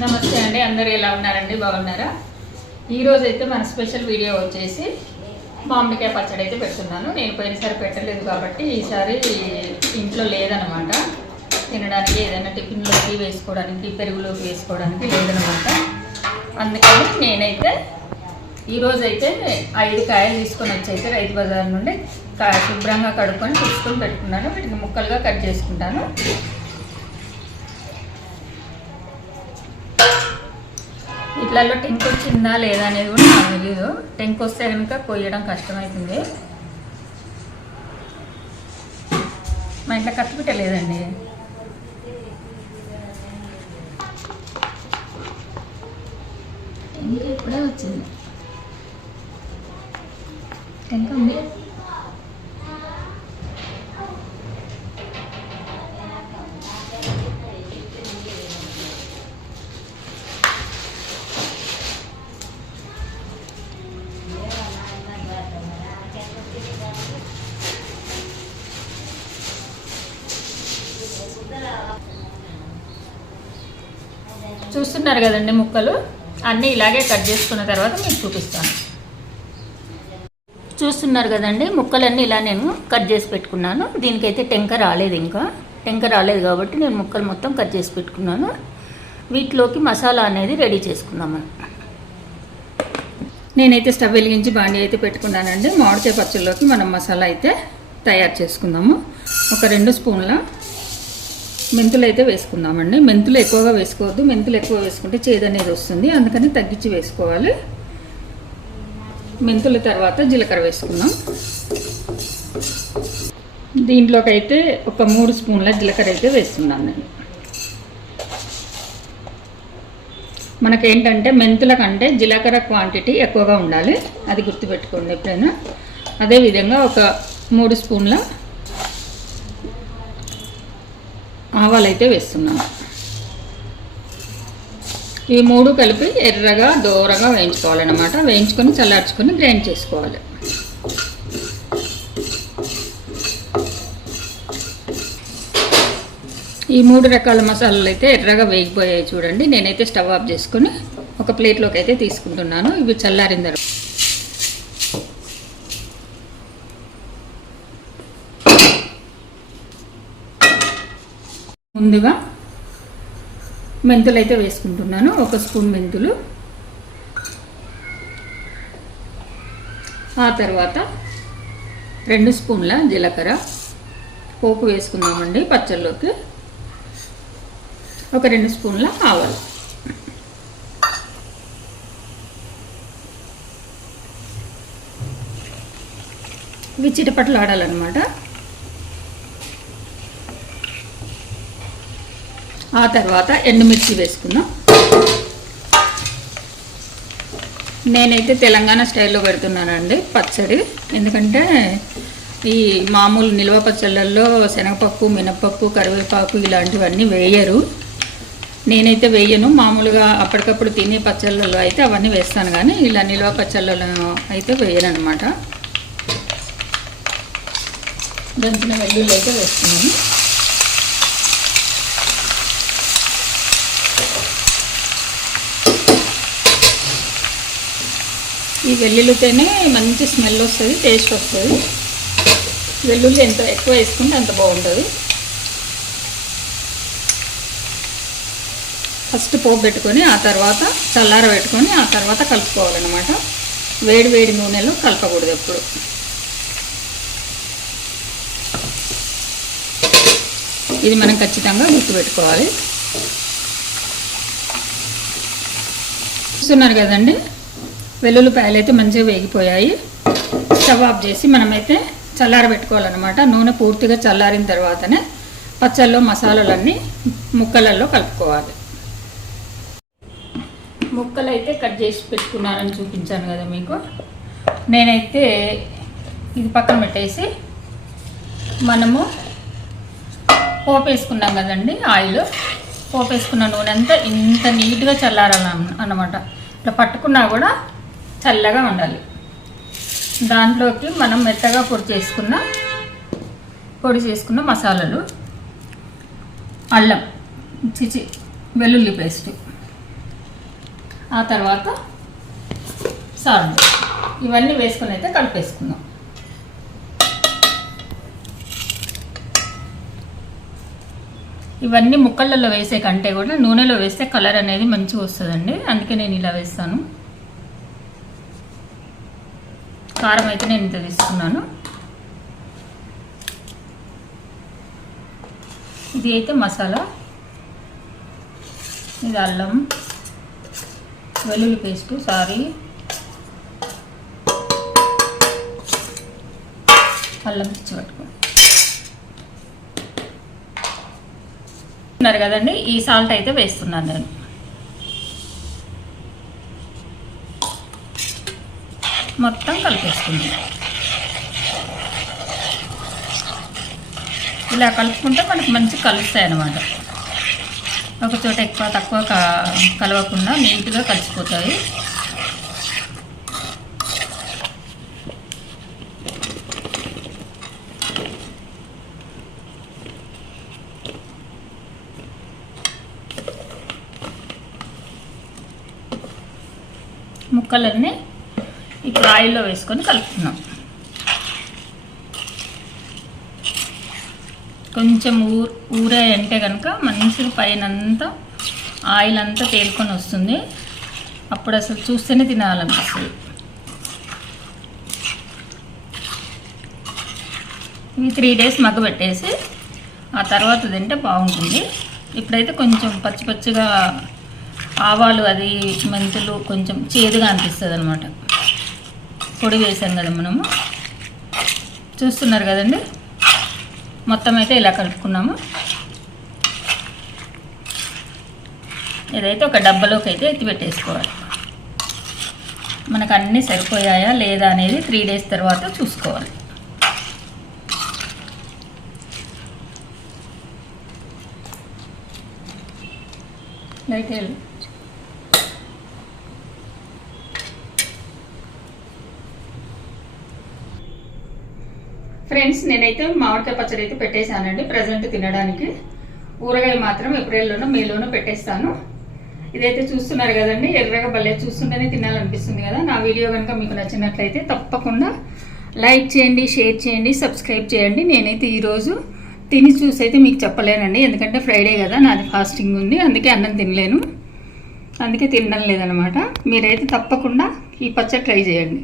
నమస్తే అండి అందరు ఎలా ఉన్నారండి? బాగున్నారా? ఈరోజు అయితే మన స్పెషల్ వీడియో వచ్చేసి మామిడికాయ పచ్చడి అయితే పెడుతున్నాను. నేను పోయినసారి పెట్టలేదు కాబట్టి ఈసారి ఇంట్లో లేదనమాట. తినడానికి ఏదైనా టిఫిన్లోకి వేసుకోవడానికి పెరుగులోకి వేసుకోవడానికి లేదనమాట. అందుకని నేనైతే ఈరోజు అయితే ఐదు కాయలు తీసుకొని వచ్చి అయితే రైతు బజార్ నుండి కా- శుభ్రంగా కడుక్కొని తీసుకొని పెట్టుకున్నాను. వీటిని ముక్కలుగా కట్ చేసుకుంటాను. ఇట్లలో టెంక్ వచ్చిందా లేదా అనేది కూడా నాకు తెలీదు. టెంక్ వస్తే కనుక కొయ్యడం కష్టమవుతుంది మా ఇంట్లో కత్తిపీట లేదండి. టెంక్ ఇప్పుడే వచ్చింది. టెంక్ ఉంది. చూస్తున్నారు కదండి ముక్కలు. అన్నీ ఇలాగే కట్ చేసుకున్న తర్వాత మీకు చూపిస్తాను. చూస్తున్నారు కదండి ముక్కలన్నీ ఇలా నేను కట్ చేసి పెట్టుకున్నాను. దీనికైతే టెంక రాలేదు ఇంకా. టెంక రాలేదు కాబట్టి నేను ముక్కలు మొత్తం కట్ చేసి పెట్టుకున్నాను. వీటిలోకి మసాలా అనేది రెడీ చేసుకుందామని నేనైతే స్టవ్ వెలిగించి బాండి అయితే పెట్టుకున్నానండి. మామిడికాయ పచ్చళ్ళలోకి మనం మసాలా అయితే తయారు చేసుకుందాము. ఒక రెండు స్పూన్ల మెంతులు అయితే వేసుకుందామండి. మెంతులు ఎక్కువగా వేసుకోవద్దు. మెంతులు ఎక్కువ వేసుకుంటే చేదు అనేది వస్తుంది. అందుకని తగ్గించి వేసుకోవాలి. మెంతుల తర్వాత జీలకర్ర వేసుకుందాం. దీంట్లోకి అయితే ఒక మూడు స్పూన్ల జీలకర్ర అయితే వేస్తున్నాను నేను. మనకేంటంటే మెంతుల కంటే జీలకర్ర క్వాంటిటీ ఎక్కువగా ఉండాలి. అది గుర్తుపెట్టుకోండి ఎప్పుడైనా. అదేవిధంగా ఒక మూడు స్పూన్ల ఆవాలు అయితే వేస్తున్నాను ఈ మూడు కలిపి ఎర్రగా దోరగా వేయించుకోవాలన్నమాట. వేయించుకొని చల్లార్చుకొని గ్రైండ్ చేసుకోవాలి. ఈ మూడు రకాల మసాలాలు అయితే ఎర్రగా వేగిపోయాయి చూడండి. నేనైతే స్టవ్ ఆఫ్ చేసుకుని ఒక ప్లేట్లోకి అయితే తీసుకుంటున్నాను. ఇవి చల్లారిన తర్వాత ముందుగా మెంతులు అయితే వేసుకుంటున్నాను. ఒక స్పూన్ మెంతులు. ఆ తర్వాత రెండు స్పూన్ల జీలకర్ర. పోపు వేసుకుందామండి పచ్చళ్ళలోకి ఒక రెండు స్పూన్ల ఆవాలు. ఇవి చిటపట్లు ఆడాలన్నమాట ఆ తర్వాత ఎండుమిర్చి వేసుకుందాం. నేనైతే తెలంగాణ స్టైల్లో పెడుతున్నానండి పచ్చడి. ఎందుకంటే ఈ మామూలు నిల్వ పచ్చళ్ళల్లో శనగపప్పు మినపప్పు కరివేపాకు ఇలాంటివన్నీ వేయరు. నేనైతే వేయను. మామూలుగా అప్పటికప్పుడు తినే పచ్చళ్ళలో అయితే అవన్నీ వేస్తాను కానీ ఇలా నిల్వ పచ్చళ్ళలో అయితే వేయను అనమాట దంచిన వెల్లుల్లి అయితే వేస్తున్నాను. ఈ వెల్లుల్లితేనే మంచి స్మెల్ వస్తుంది టేస్ట్ వస్తుంది. వెల్లుల్లి ఎంత ఎక్కువ వేసుకుంటే అంత బాగుంటుంది. ఫస్ట్ పోపు పెట్టుకొని ఆ తర్వాత చల్లార పెట్టుకొని ఆ తర్వాత కలుపుకోవాలన్నమాట. వేడి వేడి నూనెలో కలపకూడదు ఎప్పుడు. ఇది మనం ఖచ్చితంగా గుర్తుపెట్టుకోవాలి. చూస్తున్నారు కదండి? వెల్లుల్లిపాయలు అయితే మంచిగా వేగిపోయాయి. స్టవ్ ఆఫ్ చేసి మనమైతే చల్లారబెట్టుకోవాలన్నమాట నూనె పూర్తిగా చల్లారిన తర్వాతనే పచ్చళ్ళలో మసాలాలన్నీ ముక్కలలో కలుపుకోవాలి. ముక్కలు అయితే కట్ చేసి పెట్టుకున్నానని చూపించాను కదా మీకు. నేనైతే ఇది పక్కన పెట్టేసి మనము పోపు వేసుకున్నాం కదండి ఆయిల్. పోపు వేసుకున్న నూనె అంతా ఇంత నీట్గా చల్లారాల అన్నమాట ఇట్లా పట్టుకున్నా కూడా చల్లగా ఉండాలి. దాంట్లోకి మనం మెత్తగా పొడి చేసుకున్న పొడి చేసుకున్న మసాలాలు అల్లం చిచి వెల్లుల్లి పేస్ట్ ఆ తర్వాత సాల్ట్. ఇవన్నీ వేసుకొని అయితే కలిపేసుకుందాం. ఇవన్నీ ముక్కలలో వేసే కంటే కూడా నూనెలో వేస్తే కలర్ అనేది మంచిగా వస్తుందండి. అందుకే నేను ఇలా వేస్తాను. కారం అయితే నేను ఇంత తీసుకున్నాను. ఇది అయితే మసాలా. ఇది అల్లం వెల్లుల్లి పేస్ట్ సారీ. అల్లం పిచ్చి పట్టుకోండి కదండి ఈ సాల్ట్ అయితే వేస్తున్నాను నేను. మొత్తం కలిపేసుకుందాం. ఇలా కలుపుకుంటే మనకు మంచి కలుస్తాయి అన్నమాట. ఒక చోట ఎక్కువ తక్కువ క- కలవకుండా నీట్గా కలిసిపోతాయి. ముక్కలన్నీ ఇప్పుడు ఆయిల్లో వేసుకొని కలుపుతున్నాం కొంచెం ఊ ఊరే అంటే కనుక మంచిగా పైన అంతా ఆయిల్ అంతా తేలుకొని వస్తుంది. అప్పుడు అసలు చూస్తేనే తినాలనిపిస్తుంది ఇవి త్రీ డేస్ మగ్గబెట్టేసి ఆ తర్వాత తింటే బాగుంటుంది. ఇప్పుడైతే కొంచెం పచ్చి పచ్చిగా ఆవాలు అది మెంతులు కొంచెం చేదుగా అనిపిస్తుంది అనమాట పొడి వేసాం కదా మనము. చూస్తున్నారు కదండి? మొత్తం అయితే ఇలా కలుపుకున్నాము. ఇదైతే ఒక డబ్బాలోకి అయితే ఎత్తి పెట్టేసుకోవాలి. మనకు అన్నీ సరిపోయాయా లేదా అనేది త్రీ డేస్ తర్వాత చూసుకోవాలి. లైట్ ఫ్రెండ్స్ నేనైతే మామిడికాయ పచ్చడి అయితే పెట్టేశానండి ప్రజెంట్ తినడానికి. ఊరగాయ మాత్రం ఏప్రిల్లోనో మేలోనో పెట్టేస్తాను. ఇదైతే చూస్తున్నారు కదండి ఎర్రగా భలే చూస్తుంటేనే తినాలనిపిస్తుంది కదా. నా వీడియో కనుక మీకు నచ్చినట్లయితే తప్పకుండా లైక్ చేయండి షేర్ చేయండి సబ్స్క్రైబ్ చేయండి. నేనైతే ఈరోజు తిని చూసి అయితే మీకు చెప్పలేనండి ఎందుకంటే ఫ్రైడే కదా నాది ఫాస్టింగ్ ఉంది అందుకే అన్నం తినలేను. అందుకే తినడం లేదనమాట మీరైతే తప్పకుండా ఈ పచ్చడి ట్రై చేయండి.